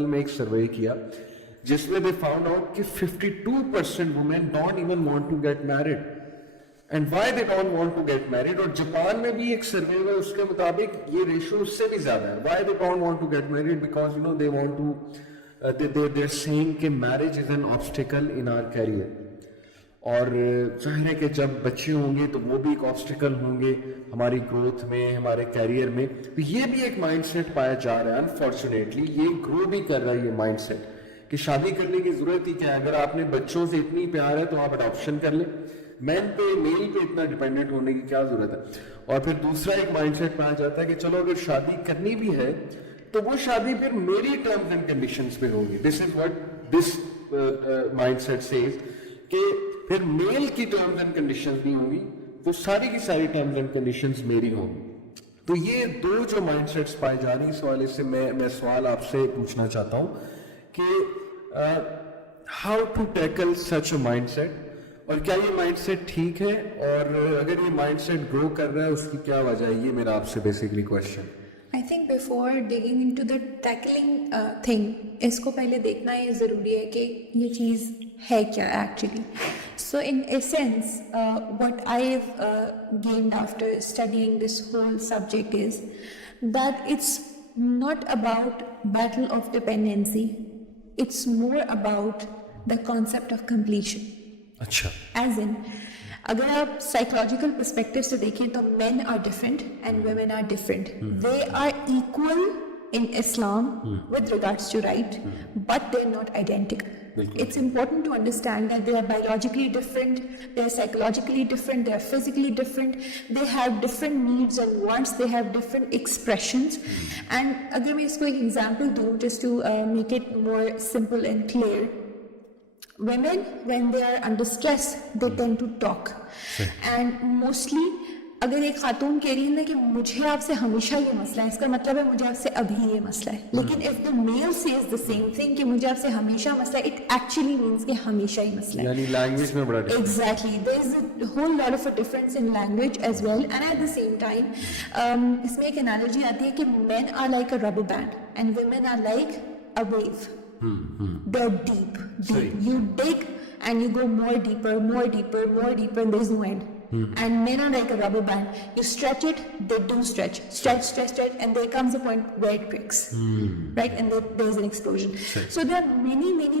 میں ایک سروے کیا جس میں they found out کہ 52% women don't even want to get married. And why they don't want to get married? اور جاپان میں بھی ایک سروے ہے اس کے مطابق یہ ریشو اس سے بھی زیادہ ہے. Why they don't want to get married? Because you know they want to they're saying کہ marriage is an obstacle in our career. اور ظاہر ہے کہ جب بچے ہوں گے تو وہ بھی ایک آبسٹیکل ہوں گے ہماری گروتھ میں, ہمارے کیریئر میں. یہ بھی ایک مائنڈ سیٹ پایا جا رہا ہے. انفارچونیٹلی یہ گرو بھی کر رہا ہے یہ مائنڈ سیٹ کہ شادی کرنے کی ضرورت ہی کیا ہے. اگر آپ نے بچوں سے اتنی پیار ہے تو آپ اڈاپشن کر لیں. مین پہ میل پہ اتنا ڈیپینڈنٹ ہونے کی کیا ضرورت ہے. اور پھر دوسرا ایک مائنڈ سیٹ پایا جاتا ہے کہ چلو اگر شادی کرنی بھی ہے تو وہ شادی پھر میری ٹرمز اینڈ کنڈیشنز پہ ہوگی. This is what this mindset says کہ پھر میل کی ٹرمز اینڈ کنڈیشنز نہیں ہوں گی, وہ ساری کی ساری ٹرمز اینڈ کنڈیشنز میری ہوں گی. تو یہ دو جو مائنڈ سیٹس پائے جا رہی ہیں, اس حوالے سے میں سوال آپ سے پوچھنا چاہتا ہوں کہ how to tackle such a mindset, اور کیا یہ مائنڈ سیٹ ٹھیک ہے, اور اگر یہ مائنڈ سیٹ گرو کر رہا ہے اس کی کیا وجہ ہے. یہ میرا آپ سے basically question. I think before digging into the tackling thing, اس کو پہلے دیکھنا یہ ضروری ہے کہ یہ چیز ہے کیا actually. So in essence, what I've gained after studying this whole subject is that it's not about battle of dependency, it's more about the concept of completion. اچھا. As in, اگر آپ سائیکولوجیکل پرسپیکٹو سے دیکھیں تو men are different and women are different. They are equal in Islam with regards to right, but they are not identical. It's important to understand that they are biologically different, they are psychologically different, they are physically different, they have different needs and wants, they have different expressions. And agar main isko ek example do just to make it more simple and clear, women when they are under stress they tend to talk. And mostly اگر ایک خاتون کہہ رہی ہے نا کہ مجھے آپ سے ہمیشہ یہ مسئلہ ہے, اس کا مطلب ہے مجھے آپ سے ابھی یہ مسئلہ ہے. لیکن if the male says the same thing کہ مجھے آپ سے ہمیشہ مسئلہ ہے, it actually means کہ ہمیشہ ہی مسئلہ ہے. یعنی لینگویج میں بڑا difference. Exactly, there is a whole lot of a difference in language as well. And at the same time اس میں ایک analogy آتی ہے کہ men are like a rubber band and women are like a wave. They're deep. You dig and you go more deeper, and there's no end. And men are like a rubber band. You stretch it, they do stretch, and there comes a point where it breaks, right? And there's an explosion. So there are many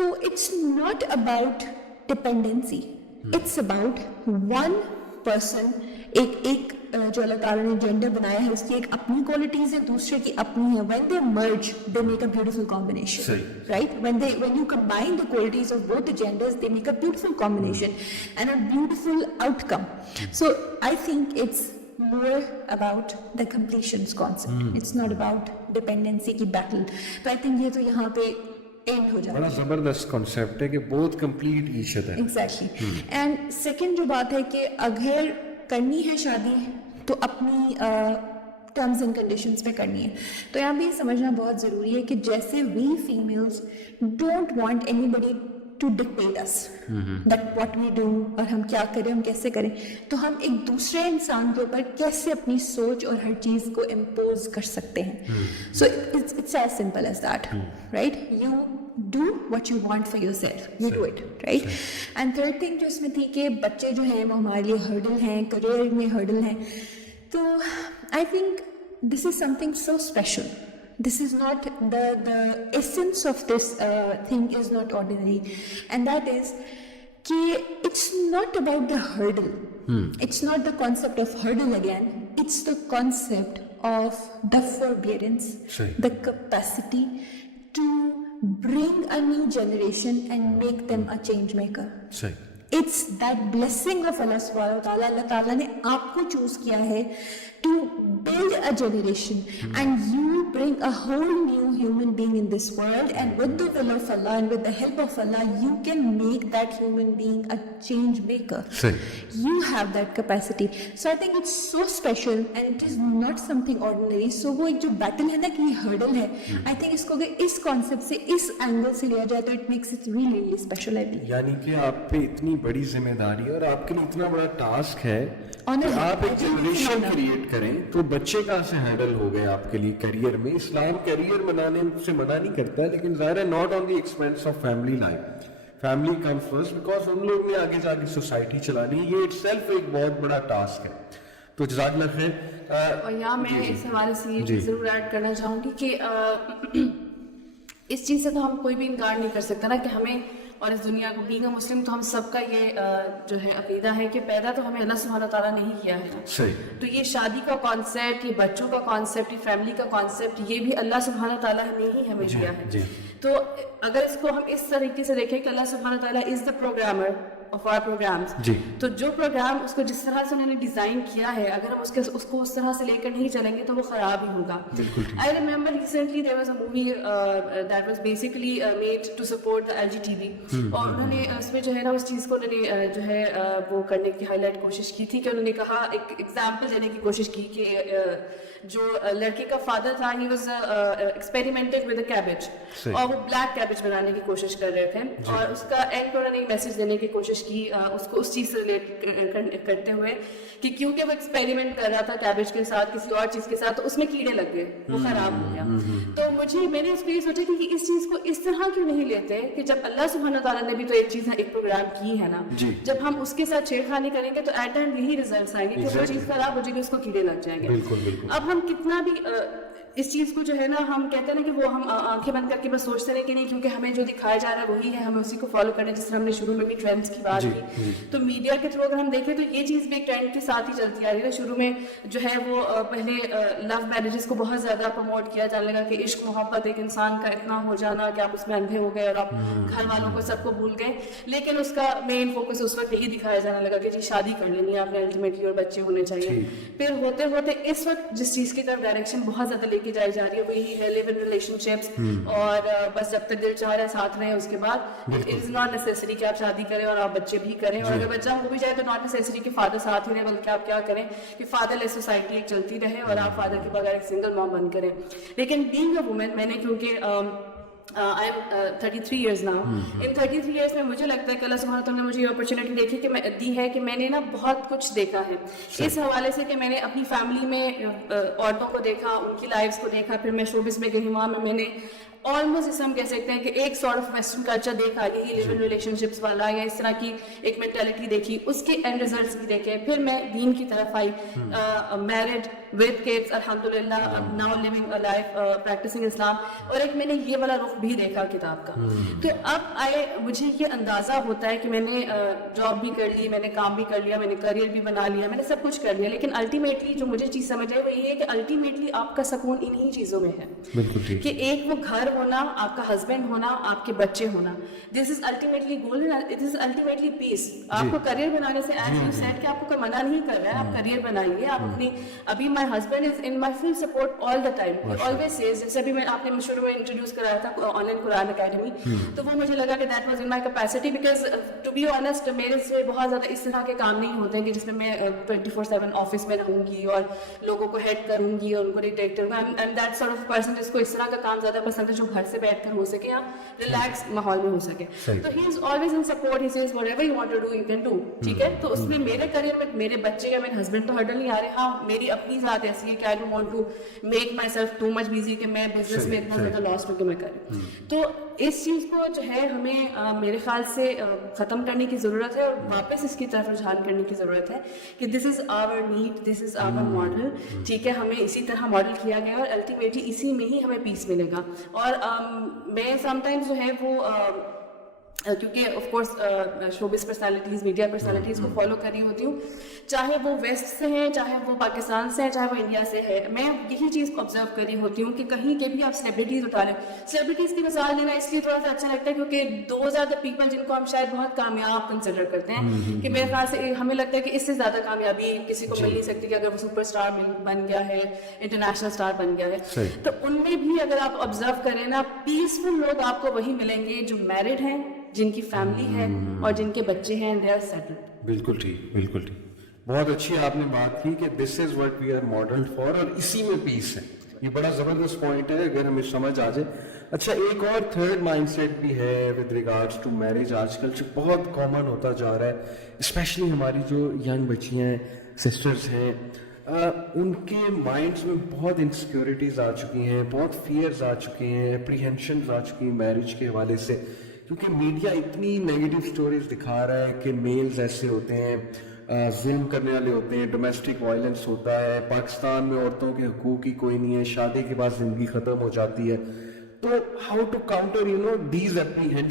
So it's not about dependency. It's about one person. ایک جو اللہ تعالیٰ نے gender بنایا ہے اس کی ایک اپنی qualities ہے, دوسرے کی اپنی ہے. when they merge they make a beautiful combination, right? when you combine the qualities of both the genders they make a beautiful combination and a beautiful outcome. So I think it's more about the completions concept. It's not about dependency کی battle. تو I think یہ تو یہاں پہ and ہو جاتا ہے. بڑا زبردست کانسیپٹ ہے کہ بہت complete each other. Exactly. And second جو بات ہے کہ اگر کرنی ہے شادی تو اپنی ٹرمز اینڈ کنڈیشنز پہ کرنی ہے. تو یہاں بھی یہ سمجھنا بہت ضروری ہے کہ جیسے we families don't want anybody to dictate us that what we do, اور ہم کیا کریں, ہم کیسے کریں, تو ہم ایک دوسرے انسان کے اوپر کیسے اپنی سوچ اور ہر چیز کو امپوز کر سکتے ہیں. So it's as simple as that, right? You do what you want for yourself, you do it, right? And third thing جو اس میں تھی کہ بچے جو ہیں وہ ہمارے لیے ہرڈل ہیں, کریئر میں ہرڈل ہیں. تو I think this is something so special. This is not the essence of this thing is not ordinary, and that is کہ it's not about the hurdle. It's not the concept of hurdle again. It's the concept of the forbearance, the capacity to bring a new generation and make them a change maker. It's that blessing of Allah subhanahu wa ta'ala. Allah ta'ala ne aapko choose kiya hai to build a generation, and you bring a whole new human being in this world, and with the will of Allah and with the help of Allah you can make that human being a change maker. You have that capacity. So I think it's so special and it is not something ordinary. So وہ ایک جو battle ہے نا کہ یہ hurdle ہے, I think اس کو اگر اس کانسیپٹ سے اس اینگل سے لیا جائے تو it makes it really really special. I think یعنی کہ آپ پہ اتنی بڑی ذمہ داری اور آپ کے لیے اتنا بڑا ٹاسک ہے کہ آپ ایک جنریشن کریٹ کریں تو بچے کہاں سے ہینڈل ہو گئے آپ کے لیے کیریئر میں. اسلام کیریئر بنانے سے منع نہیں کرتا ہے, لیکن ظاہر ہے not on the expense of family life. Family come first, because ان لوگ نے آگے جا کے سوسائٹی چلانی ہے. یہ اٹ سیلف ایک بہت بڑا ٹاسک ہے. تو جزاک اللہ خیر. اور یہاں میں اس حوالے سے یہ ضرور ایڈ کرنا چاہوں گی کہ اس چیز سے تو ہم کوئی بھی انکار نہیں کر سکتا نا کہ ہمیں اور اس دنیا کو بینگ اے مسلم تو ہم سب کا یہ جو ہے عقیدہ ہے کہ پیدا تو ہمیں اللہ سبحانہ تعالیٰ نے ہی کیا ہے. صحیح. تو یہ شادی کا کانسیپٹ, یہ بچوں کا کانسیپٹ, یہ فیملی کا کانسیپٹ, یہ بھی اللہ سبحانہ تعالیٰ نے ہی ہمیں دیا ہے. تو اگر اس کو ہم اس طریقے سے دیکھیں کہ اللہ سبحانہ تعالیٰ is the programmer of our programs, تو جو پروگرام اس کو جس طرح سے انہوں نے ڈیزائن کیا ہے, اگر ہم اس کو اس طرح سے لے کر نہیں چلیں گے تو وہ خراب ہی ہوگا. I remember recently there was a movie that was basically made to support the LGTB, اور انہوں نے اس میں جو ہے نا اس چیز کو انہوں نے جو ہے وہ کرنے کی ہائی لائٹ کوشش کی تھی کہ انہوں نے کہا, ایک ایگزامپل دینے کی کوشش کی کہ جو لڑکے کا فادر تھا he was experimented with a cabbage, اور وہ بلیک کیبج بنانے کی کوشش کر رہے تھے, اور اس کا اینڈ پر انہوں نے میسج دینے کی کوشش کی اس کو اس چیز سے ریلیٹ کرتے ہوئے کہ کیونکہ وہ ایکسپیریمنٹ کر رہا تھا کیبج کے ساتھ کسی اور چیز کے ساتھ, تو اس میں کیڑے لگ گئے, وہ خراب ہو گیا. تو میں نے اس کو یہ سوچا کہ اس چیز کو اس طرح کیوں نہیں لیتے کہ جب اللہ سبحانہ تعالیٰ نے بھی تو ایک چیز ایک پروگرام کی ہے نا, جب ہم اس کے ساتھ چھیڑخانی کریں گے تو ایٹ اینڈ یہی ریزلٹس آئیں گے کہ وہ چیز خراب ہو جائے گی, اس کو کیڑے لگ جائیں گے. اب ہم کتنا بھی اس چیز کو جو ہے نا ہم کہتے ہیں نا کہ وہ ہم آنکھیں بند کر کے بس سوچتے رہے کہ نہیں کیونکہ ہمیں جو دکھایا جا رہا ہے وہی ہے, ہمیں اسی کو فالو کرنا ہے, جس طرح ہم نے شروع میں بھی ٹرینڈس کی بات کی. تو میڈیا کے تھرو اگر ہم دیکھیں تو یہ چیز بھی ایک ٹرینڈ کے ساتھ ہی چلتی آ رہی ہے. شروع میں جو ہے وہ پہلے لو میرجز کو بہت زیادہ پروموٹ کیا جانے لگا کہ عشق محبت ایک انسان کا اتنا ہو جانا کہ آپ اس میں اندھے ہو گئے اور آپ گھر والوں کو سب کو بھول گئے, لیکن اس کا مین فوکس اس وقت یہی دکھایا جانے لگا کہ جی شادی کر لینی ہے آپ نے الٹیمیٹلی اور بچے ہونے چاہیے. پھر ہوتے ہوتے اس وقت جس چیز کی طرف ڈائریکشن بہت زیادہ لے کے جائی جا رہی ہے وہی ہے لیو ان ریلیشن شپس, اور بس جب تک دل چاہ رہا ہے ساتھ رہیں, اس کے بعد اٹ از ناٹ نیسیسری کہ آپ شادی کریں اور آپ بچے بھی کریں, اور اگر بچہ ہو بھی جائے تو ناٹ نیسیسری کہ فادر ساتھ ہی رہے, بلکہ آپ کیا کریں کہ فادر لیس سوسائٹی ایک چلتی رہے اور آپ فادر کے بغیر ایک سنگل مام بن کریں. لیکن بینگ اے وومن, میں نے کیونکہ I am 33 years now. In 33 years میں مجھے لگتا ہے کہ اللہ سبحانہ تعالیٰ نے مجھے یہ اپرچونیٹی دی ہے کہ میں نے نا بہت کچھ دیکھا ہے اس حوالے سے کہ میں نے اپنی فیملی میں عورتوں کو دیکھا, ان کی لائفس کو دیکھا, پھر میں شوبز میں گئی, وہاں میں نے آلموسٹ اسے ہم کہہ سکتے ہیں کہ ایک سارٹ آف ویسٹرن کلچر دیکھا, یہی لیو ان ریلیشن شپس والا یا اس طرح کی ایک مینٹیلٹی دیکھی, اس کے اینڈ ریزلٹس بھی دیکھے. پھر میں دین کی طرف آئی, میرڈ ود کڈس الحمدللہ, now living a life practising Islam, اور ایک میں نے یہ والا رخ بھی دیکھا کتاب کا. تو اب مجھے یہ اندازہ ہوتا ہے کہ میں نے جاب بھی کر لی, میں نے کام بھی کر لیا, میں نے کریئر بھی بنا لیا, میں نے سب کچھ کر لیا, لیکن الٹیمیٹلی جو مجھے چیز سمجھ آئی وہ یہ ہے کہ الٹیمیٹلی آپ کا سکون انہی چیزوں میں ہے کہ ایک وہ گھر ہونا, آپ کا ہسبینڈ ہونا, آپ کے بچے ہونا, this is ultimately goal, it is ultimately peace. آپ کو کریئر بنانے سے ایز یو سیڈ کہ آپ کو کوئی منع نہیں کر رہا ہے, آپ کریئر بنائیے. آپ اپنی ابھی my husband is in my full support all the time, always says, جیسے ابھی آپ نے شروع میں انٹروڈیوس کرایا تھا آن لائن قرآن اکیڈمی, تو وہ مجھے لگا کہ that was in my capacity, because to be honest میرے سے بہت زیادہ اس طرح کے کام نہیں ہوتے ہیں کہ جس میں 24/7 آفس میں رہوں گی اور لوگوں کو ہیڈ کروں گی اور ان کو ڈکٹیٹ کروں گی. I am that sort of person جس کو اس طرح کا کام زیادہ پسند ہے جو گھر سے بیٹھ کر ہو سکے یا ریلیکس ماحول میں ہو سکے. تو he is always in support, he says whatever you want to do you can do, ٹھیک ہے. تو اس میں میرے کریئر میں میرے بچے یا میرے ہسبینڈ تو ہرڈل نہیں آ رہے. ہاں میری اپنی ذات ایسی ہے کہ I don't want to make myself too much busy کہ میں بزنس میں اتنا زیادہ لاسٹ ہو کے میں کروں. تو اس چیز کو جو ہے ہمیں میرے خیال سے ختم کرنے کی ضرورت ہے اور واپس اس کی طرف رجحان کرنے کی ضرورت ہے کہ this is our need, this is our model, ٹھیک ہے. ہمیں اسی طرح ماڈل کیا گیا اور الٹیمیٹلی اسی میں ہی ہمیں پیس ملے گا. اور میں سم ٹائمز جو ہے وہ کیونکہ of course showbiz personalities, media personalities کو فالو کر رہی ہوتی ہوں, چاہے وہ ویسٹ سے ہیں, چاہے وہ پاکستان سے ہیں, چاہے وہ انڈیا سے ہے. میں یہی چیز کو آبزرو کر رہی ہوتی ہوں کہ کہیں کے بھی آپ سیلیبریٹیز اٹھا لیں. سیلیبریٹیز کی مثال دینا اس لیے تھوڑا سا اچھا لگتا ہے کیونکہ دوز آر دا پیپل جن کو ہم شاید بہت کامیاب کنسیڈر کرتے ہیں, کہ میرے خیال سے ہمیں لگتا ہے کہ اس سے زیادہ کامیابی کسی کو مل نہیں سکتی کہ اگر وہ سپر اسٹار بن گیا ہے, انٹرنیشنل اسٹار بن گیا ہے. تو ان میں بھی اگر آپ آبزرو کریں نا, پیسفل لوگ آپ کو وہی ملیں گے جو میرڈ ہیں, جن کی فیملی ہے اور جن کے بچے ہیں, دے آر سیٹلڈ. بالکل ٹھیک, بالکل ٹھیک. بہت اچھی آپ نے بات کی کہ this is what we are model for, اور اسی میں پیس ہے. یہ بڑا زبردست پوائنٹ ہے اگر ہمیں سمجھ آ جائے. اچھا, ایک اور تھرڈ مائنڈ سیٹ بھی ہے ود ریگارڈس ٹو میرج, آج کل جو بہت کامن ہوتا جا رہا ہے, اسپیشلی ہماری جو ینگ بچیاں ہیں, سسٹرز ہیں, ان کے مائنڈس میں بہت انسیکیورٹیز آ چکی ہیں, بہت فیئرز آ چکے ہیں, اپریہینشنز آ چکی ہیں میرج کے حوالے سے, کیونکہ میڈیا اتنی نیگیٹو سٹوریز دکھا رہا ہے کہ میلز ایسے ہوتے ہیں, ظلم کرنے والے ہوتے ہیں, ڈومیسٹک وائلنس ہوتا ہے, پاکستان میں عورتوں کے حقوق ہی کوئی نہیں ہے, شادی کے بعد زندگی ختم ہو جاتی ہے. تو how to counter these apprehension